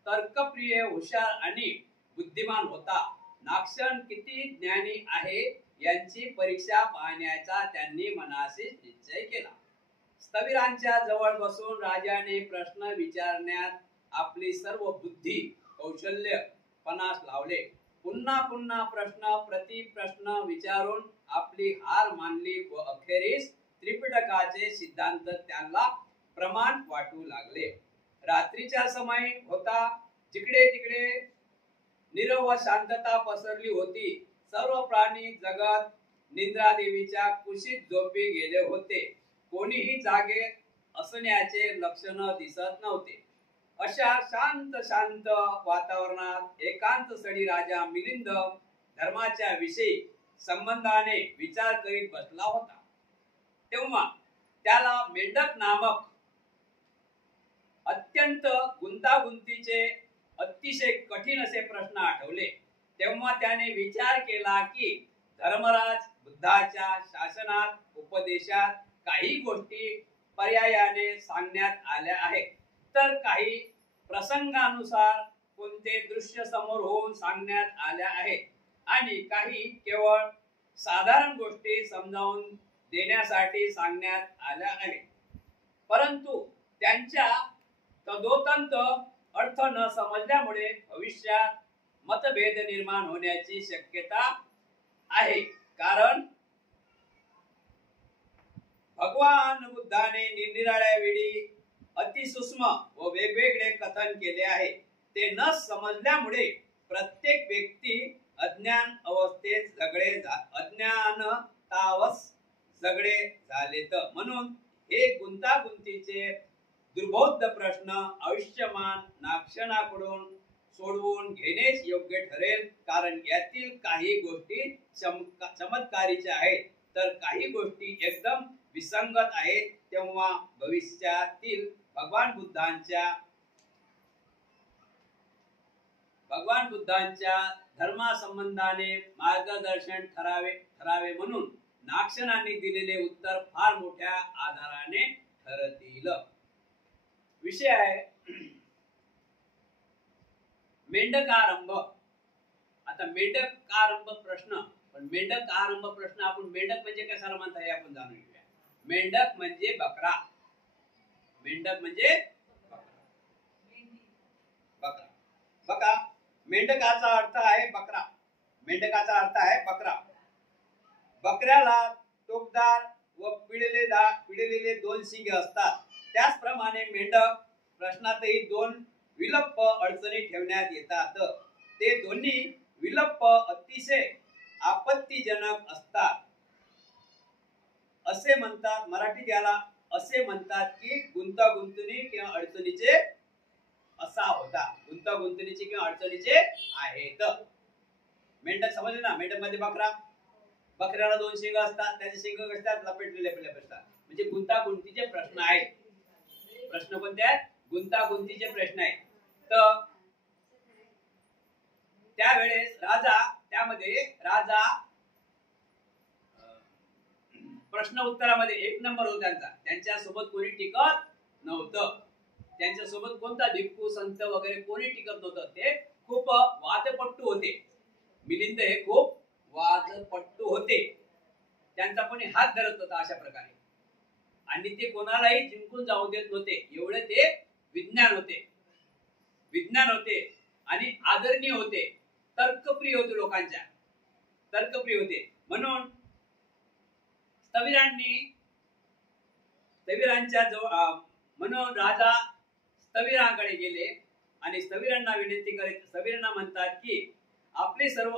तर्कप्रिय हुशार आणि बुद्धिमान होता नाक्षण किती ज्ञानी आहे यांची परीक्षा पाहण्याचा त्यांनी मनाशी निश्चय केला स्थविरांच्या जवळ बसून राजाने प्रश्न विचारण्यात आपली सर्व बुद्धी कौशल्य पणास लावले पुन्हा पुन्हा प्रश्न प्रति प्रश्न विचारून आपली हार मानली व अखेरीस त्रिपिटकाचे सिद्धांत त्यांना प्रमाण वाटू लागले रात्रीचा समय होता जिकडे तिकडे नीरव शांतता पसरली होती सर्व प्राणी जगत निद्रादेवीच्या कुशीत झोपी गेले होते कोणीही जागे असण्याचे लक्षण दिसत नव्हते अशा शांत वातावरणात एकांत स्थळी राजा मिलिंद धर्माच्या विषयी संबंधाने विचार करीत बसला होता तेव्हा त्याला मेंढक नामक अत्यंत गुंतागुंतीचे अतिशय कठीण असे प्रश्न आठवले तेव्हा त्याने विचार केला की धर्मराज बुद्धाच्या शासनात उपदेशात काही गोष्टी पर्यायाने सांगण्यात आल्या आहेत तर काही प्रसंगानुसार कोणते दृश्य समोर होऊन सांगण्यात आल्या आहेत आणि काही केवळ साधारण गोष्टी समजावून देण्यासाठी सांगण्यात आल्या आहेत परंतु त्यांच्या तदोतंत अर्थ न समजल्यामुळे भविष्यात मतभेद निर्माण होण्याची शक्यता आहे कारण भगवान बुद्धाने निरनिराळ्या वेळी अतिसूक्ष्म व वेगवेगळे कथन केले आहे ते न समजल्यामुळे प्रत्येक व्यक्ती अज्ञान अवस्थेत अज्ञानतावस सगळे झालेत म्हणून हे गुंतागुंतीचे दुर्बोध प्रश्न आयुष्यमान नाक्षणाकडून सोडवून घेणेच योग्य ठरेल कारण यातील काही गोष्टी चमत्कारीच्या आहेत तर काही गोष्टी एकदम विसंगत आहेत तेव्हा भविष्यातील भगवान बुद्धांच्या धर्मासंबंधाने मार्गदर्शन ठरावे म्हणून नाक्षणांनी दिलेले उत्तर फार मोठ्या आधाराने ठरतील विषय आहे मेंढकारंभ आता मेंढकारंभ प्रश्न पण मेंढकारंभ प्रश्न आपण मेंढक म्हणजे कशाला म्हणता हे आपण जाणून घेऊया मेंढक म्हणजे बकरा मेंढक म्हणजे बकरा बकरा मेंढकाचा अर्थ आहे बकरा मेंढकाचा अर्थ आहे बकरा बकऱ्याला टोकदार व पिळलेले 2 शिंगे असतात त्याचप्रमाणे मेंढक प्रश्नातही 2 विलप्प अडचणी ठेवण्यात येतात ते दोन्ही विलप्प अतिशय आपत्तीजनक असतात असे म्हणतात. मराठीत याला असे म्हणतात की गुंतागुंतनी किंवा अडचणीचे असा होता. गुंतागुंतनीचे किंवा अडचणीचे आहेत. मेंढक समजले ना? मेंढक मध्ये बकऱ्याला 2 शिंग असतात, त्याचे शिंग असतात लपेटलेले असतात. म्हणजे गुंतागुंतीचे प्रश्न आहेत. प्रश्न कोणते आहेत? गुंतागुंतीचे प्रश्न आहेत. तर त्यावेळेस त्यामध्ये राजा प्रश्न उत्तरामध्ये 1 नंबर होता त्यांच्या सोबत कोणी टिकत नव्हतं. त्यांच्या सोबत कोणता भिक्खू संत वगैरे कोणी टिकत नव्हतं. ते खूप वादपट्टू होते. मिलिंद हे खूप वादपट्टू होते. त्यांचा कोणी हात धरत होता अशा प्रकारे. आणि ते कोणालाही जिंकून जाऊ देत नव्हते. एवढे ते विज्ञान होते आणि आदरणीय होते. तर्कप्रिय होते. लोकांच्या तर्कप्रिय होते. म्हणून स्थविरांच्या जवळ म्हणून राजा स्थविरांकडे गेले आणि स्थविरांना विनंती करीत स्थविरांना म्हणतात की आपले सर्व